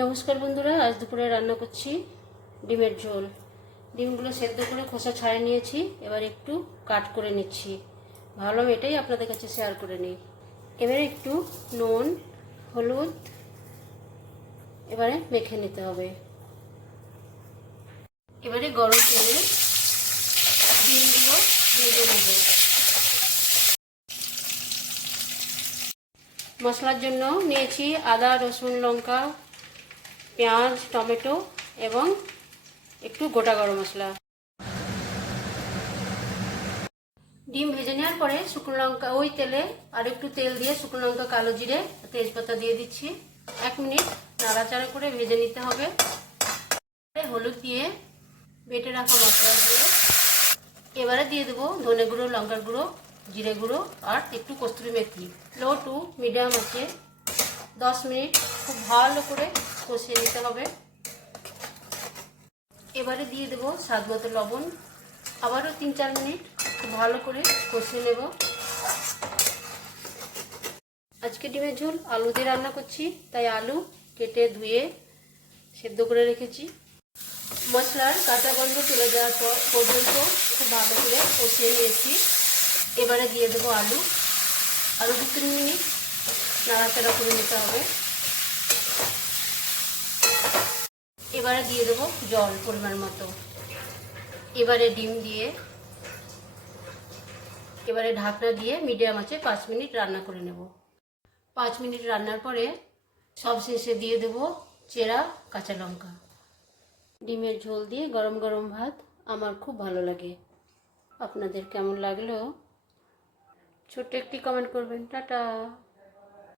নমস্কার বন্ধুরা, আজ দুপুরে রান্না করছি ডিমের ঝোল। ডিমগুলো সেদ্ধ করে খোসা ছাড়িয়ে নিয়েছি, এবার একটু কাট করে নিচ্ছি। ভাবলাম এটাই আপনাদের কাছে শেয়ার করে নিই। এবারে একটু নুন, হলুদ এবারে মেখে নিতে হবে। এবারে গরম তেলে ডিমগুলো ভেজে নেব। মশলার জন্য নিয়েছি আদা, রসুন, লঙ্কা, পেঁয়াজ, টমেটো এবং একটু গোটা গরম মশলা। ডিম ভেজে নেওয়ার পরে শুকনো লঙ্কা, ওই তেলে আর একটু তেল দিয়ে শুকনো লঙ্কা, কালো জিরে, তেজপাতা দিয়ে দিচ্ছি। 1 মিনিট নাড়াচাড়া করে ভেজে নিতে হবে। হলুদ দিয়ে বেটে রাখা মশলা দিয়ে এবারে দিয়ে দেবো ধনে গুঁড়ো, লঙ্কার গুঁড়ো, জিরে গুঁড়ো আর একটু কস্তুরি মেথি। লো টু মিডিয়াম আছে 10 মিনিট খুব ভালো করে কষিয়ে নিতে হবে। এবারে দিয়ে দেবো স্বাদ মতো লবণ। আবারও 3-4 মিনিট খুব ভালো করে কষিয়ে নেব। আজকে ডিমের ঝোল আলু দিয়ে রান্না করছি, তাই আলু কেটে ধুয়ে সেদ্ধ করে রেখেছি। মশলার কাঁচা গন্ধ চলে যাওয়ার পর্যন্ত খুব ভালো করে কষিয়ে নিয়েছি। এবারে দিয়ে দেবো আলু। 2-3 মিনিট নাড়াচাড়া করে নিতে হবে। এবারে দিয়ে দেবো জল পরিমাণ মতো। এবারে ডিম দিয়ে এবারে ঢাকনা দিয়ে মিডিয়াম আঁচে 5 মিনিট রান্না করে নেব। 5 মিনিট রান্নার পরে সব শেষে দিয়ে দেবো চেরা কাঁচা লঙ্কা। ডিমের ঝোল দিয়ে গরম গরম ভাত আমার খুব ভালো লাগে। আপনাদের কেমন লাগলো ছোট্ট একটি কমেন্ট করবেন। টাটা।